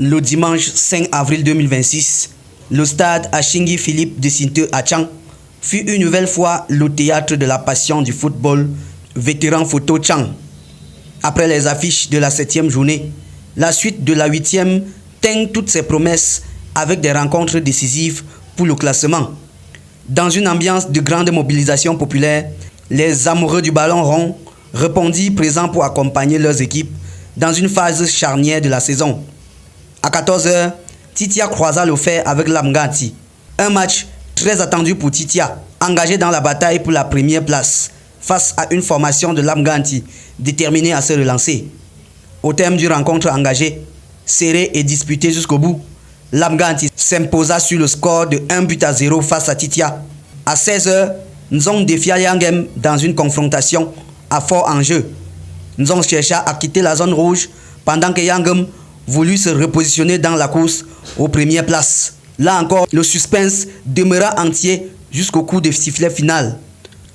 Le dimanche 5 avril 2026, le stade Achingi Philippe de Sinteu à Tchang fut une nouvelle fois le théâtre de la passion du football vétéran photo Tchang. Après les affiches de la 7e journée, la suite de la 8e teigne toutes ses promesses avec des rencontres décisives pour le classement. Dans une ambiance de grande mobilisation populaire, les amoureux du ballon rond répondirent présents pour accompagner leurs équipes dans une phase charnière de la saison. À 14h, Titia croisa le fer avec Lamganti. Un match très attendu pour Titia, engagé dans la bataille pour la première place face à une formation de Lamganti déterminée à se relancer. Au terme d'une rencontre engagée, serrée et disputée jusqu'au bout, Lamganti s'imposa sur le score de 1-0 face à Titia. À 16h, Nzong défia Yangem dans une confrontation à fort enjeu. Nzong chercha à quitter la zone rouge pendant que Yangem voulut se repositionner dans la course aux premières places. Là encore, le suspense demeura entier jusqu'au coup de sifflet final.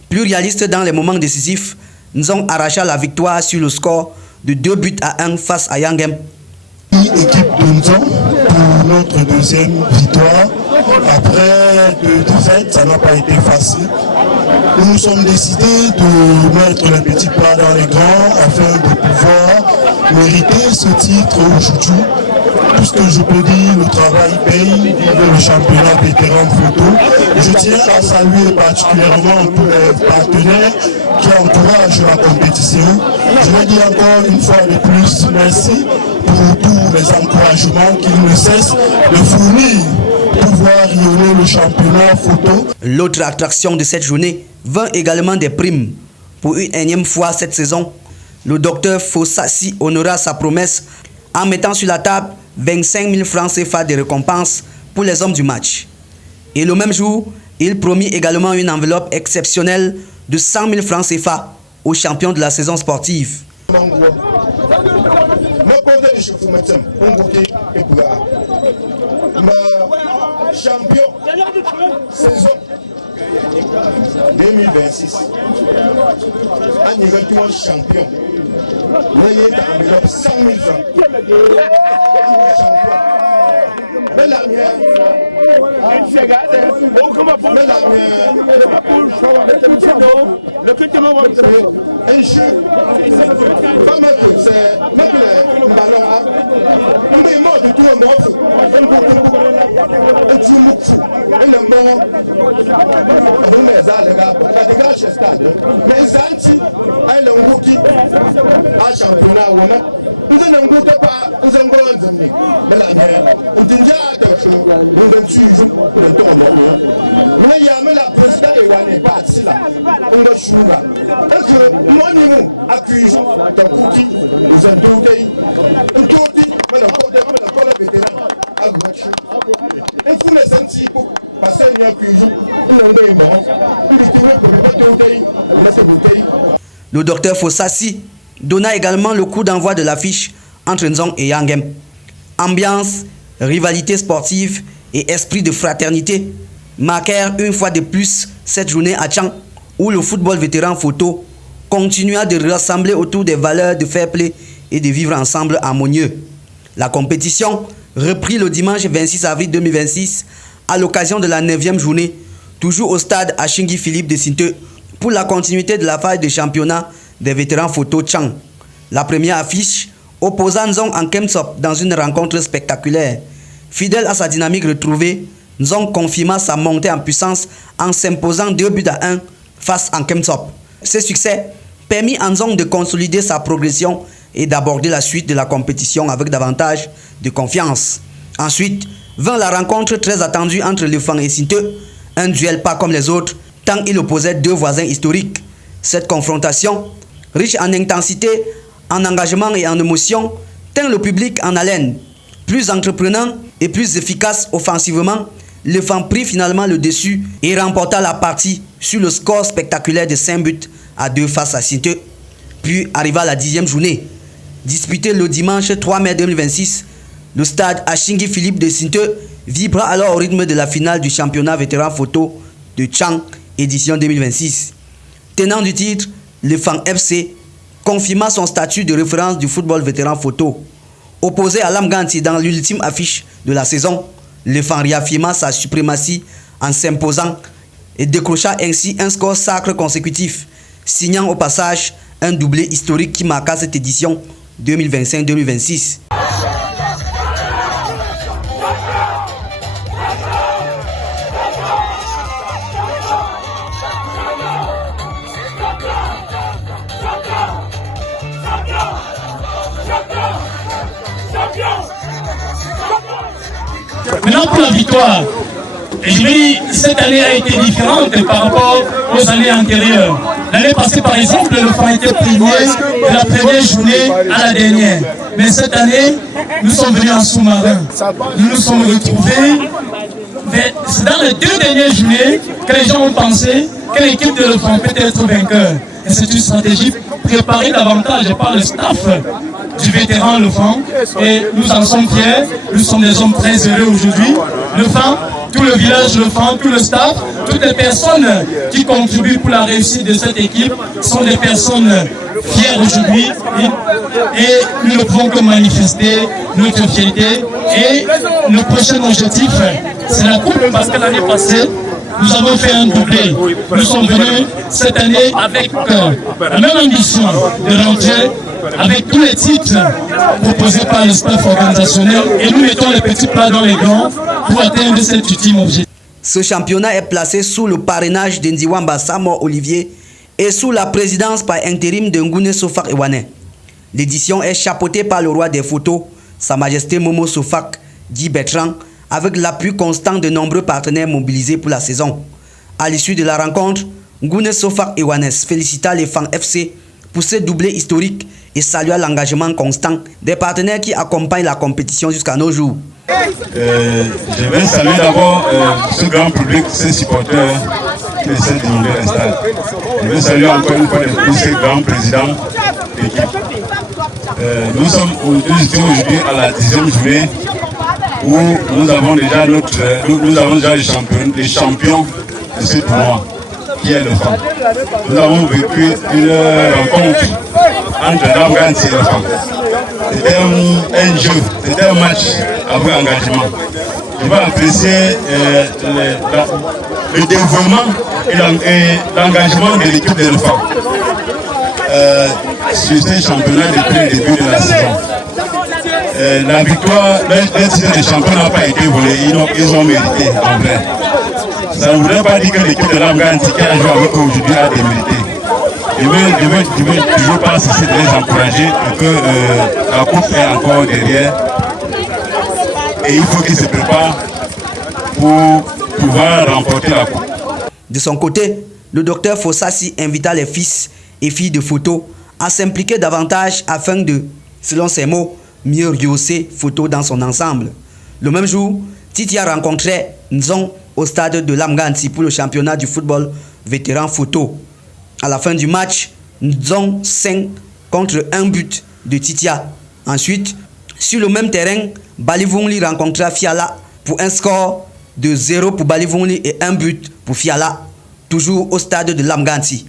Plus réaliste dans les moments décisifs, Nzong arracha la victoire sur le score de 2-1 face à Yangem. Équipe de Nzong pour notre deuxième victoire. Après deux défaites, ça n'a pas été facile. Nous nous sommes décidés de mettre les petits pas dans les grands afin de pouvoir mériter ce titre aujourd'hui. Tout ce que je peux dire, le travail paye, vive le championnat vétéran de photo. Je tiens à saluer particulièrement tous les partenaires qui encouragent la compétition. Je vais dire encore une fois de plus merci pour tous les encouragements qu'ils ne cessent de fournir pour voir rayonner le championnat photo. L'autre attraction de cette journée vint également des primes. Pour une énième fois cette saison, le docteur Fossassi honora sa promesse en mettant sur la table 25 000 francs CFA de récompense pour les hommes du match. Et le même jour, il promit également une enveloppe exceptionnelle de 100 000 francs CFA aux champions de la saison sportive. Champion saison 2026. Un champion. Voyez dans l'enveloppe 100 000 francs. Un jeu, c'est le ballon. Mais moi, de tout le monde, le docteur Fossassi donna également le coup d'envoi de l'affiche entre Nzong et Yangem. Ambiance, rivalité sportive et esprit de fraternité marquèrent une fois de plus cette journée à Tchang, où le football vétéran photo continua de rassembler autour des valeurs de fair play et de vivre ensemble harmonieux. La compétition reprit le dimanche 26 avril 2026 à l'occasion de la 9e journée, toujours au stade Achingi Philippe de Sinteu, pour la continuité de la phase de championnat des vétérans photo Tchang. La première affiche opposa Nzong en Kemsop dans une rencontre spectaculaire. Fidèle à sa dynamique retrouvée, Nzong confirma sa montée en puissance en s'imposant 2-1 face à Kemsop. Ce succès permit à Nzong de consolider sa progression et d'aborder la suite de la compétition avec davantage de confiance. Ensuite vint la rencontre très attendue entre Lefang et Sinteu, un duel pas comme les autres, tant il opposait deux voisins historiques. Cette confrontation, riche en intensité, en engagement et en émotion, tint le public en haleine. Plus entreprenant et plus efficace offensivement, Lefang prit finalement le dessus et remporta la partie sur le score spectaculaire de 5-2 face à Sinteu. Puis arriva la 10e journée. Disputée le dimanche 3 mai 2026, le stade Achingi Philippe de Sinteu vibra alors au rythme de la finale du championnat vétéran photo de Tchang, édition 2026. Tenant du titre, Lefang FC confirma son statut de référence du football vétéran photo. Opposé à Lamganti dans l'ultime affiche de la saison, le Fan réaffirma sa suprématie en s'imposant et décrocha ainsi un score sacre consécutif, signant au passage un doublé historique qui marqua cette édition 2025-2026. Maintenant pour la victoire, et je dis, cette année a été différente par rapport aux années antérieures. L'année passée par exemple, le Fan était premier de la première journée à la dernière. Mais cette année, nous sommes venus en sous-marin. Nous nous sommes retrouvés. C'est dans les 2 dernières journées que les gens ont pensé que l'équipe de l'Enfant peut être vainqueur. Et c'est une stratégie préparée davantage par le staff du vétéran Lefan. Et nous en sommes fiers. Nous sommes des hommes très heureux aujourd'hui. Lefan, tout le village Lefan, tout le staff, toutes les personnes qui contribuent pour la réussite de cette équipe sont des personnes fières aujourd'hui. Et nous ne pouvons que manifester notre fierté. Et le prochain objectif, c'est la coupe, parce que l'année passée, nous avons fait un doublé. Nous sommes venus cette année avec la même ambition de rentrer avec tous les titres proposés par le staff organisationnel et nous mettons les petits plats dans les grands pour atteindre cet ultime objectif. Ce championnat est placé sous le parrainage d'Ndiwamba Samor Olivier et sous la présidence par intérim de Ngoune Sofak Ewane. L'édition est chapeautée par le roi des photos, Sa Majesté Momo Sofak Guy Bertrand, avec l'appui constant de nombreux partenaires mobilisés pour la saison. À l'issue de la rencontre, Ngoune Sofak Ewane félicita les Fan FC pour ce doublé historique et salua l'engagement constant des partenaires qui accompagnent la compétition jusqu'à nos jours. Je vais saluer d'abord ce grand public, ces supporters qui essaient d'inonder le stade. Je vais saluer encore une fois ce grand président d'équipe. Nous étions aujourd'hui à la 10e journée où nous avons déjà les champions de ce tournoi, qui est le Fan. Nous avons vécu une rencontre entre Lamganti et le Fan. C'était un jeu, c'était un match avec engagement. Je vais apprécier le développement et l'engagement de l'équipe de l'Enfant sur ce championnat depuis le début de la saison. La victoire, leur titre de champion n'a pas été volé, ils ont mérité en vrai. Ça ne voudrait pas dire que l'équipe de Lamganti qui a joué avec eux aujourd'hui a démérité. Je veux toujours pas cesser de les encourager et que la coupe est encore derrière. Et il faut qu'ils se préparent pour pouvoir remporter la coupe. De son côté, le docteur Fossassi invita les fils et filles de photo à s'impliquer davantage afin de, selon ses mots, mieux rehausser photo dans son ensemble. Le même jour, Titi a rencontré Nzong au stade de Lamganti pour le championnat du football vétéran photo. À la fin du match, Nzong 5 contre 1 but de Titia. Ensuite, sur le même terrain, Balivongli rencontra Fiala pour un score de 0 pour Balivongli et 1 but pour Fiala, toujours au stade de Lamganti.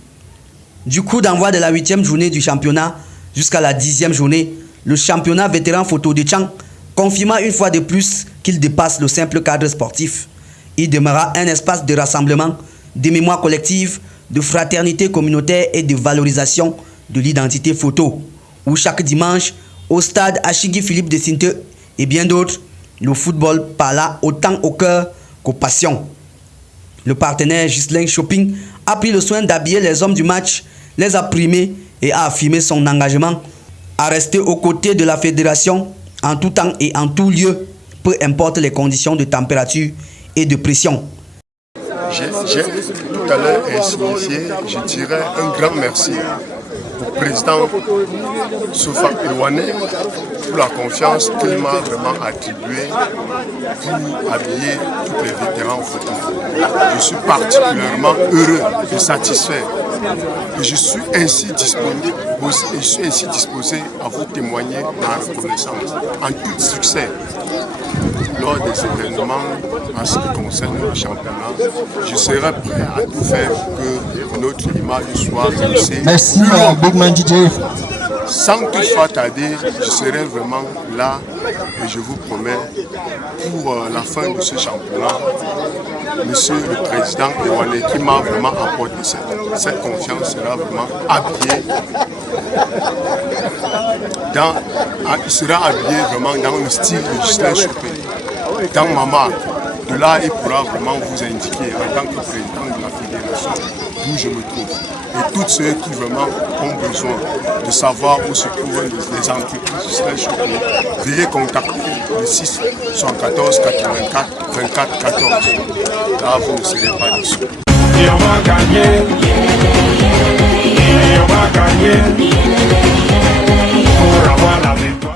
Du coup d'envoi de la 8e journée du championnat jusqu'à la 10e journée, le championnat vétéran photo de Tchang confirma une fois de plus qu'il dépasse le simple cadre sportif. Il demeura un espace de rassemblement, de mémoire collective, de fraternité communautaire et de valorisation de l'identité photo, où chaque dimanche, au stade Achigi Philippe de Sinte et bien d'autres, le football parla autant au cœur qu'aux passions. Le partenaire Ghislain Shopping a pris le soin d'habiller les hommes du match, les a primés et a affirmé son engagement à rester aux côtés de la fédération en tout temps et en tout lieu, peu importe les conditions de température et de pression. J'ai tout à l'heure initié, je dirais un grand merci au président Sofak Ewane pour la confiance qu'il m'a vraiment attribuée pour habiller tous les vétérans au photo. Je suis particulièrement heureux et satisfait. Et je suis ainsi disposé à vous témoigner dans la reconnaissance, en tout succès. Lors des événements en ce qui concerne le championnat, je serai prêt à tout faire pour que notre image soit réussie. Merci, Big Man DJ. Sans toutefois tarder, je serai vraiment là et je vous promets, pour la fin de ce championnat, Monsieur le Président Ewane qui m'a vraiment apporté cette confiance sera vraiment habillé il sera habillé vraiment dans le style de Justin Chopé, dans ma marque. De là, il pourra vraiment vous indiquer en tant que président de la fédération d'où je me trouve. Et tous ceux qui vraiment ont besoin de savoir où se trouvent les entreprises Justin Chopé, veuillez contacter le 6 74 84 24 14. Là, vous ne serez pas déçus. Et on va gagner. Et on va gagner. Pour avoir la victoire.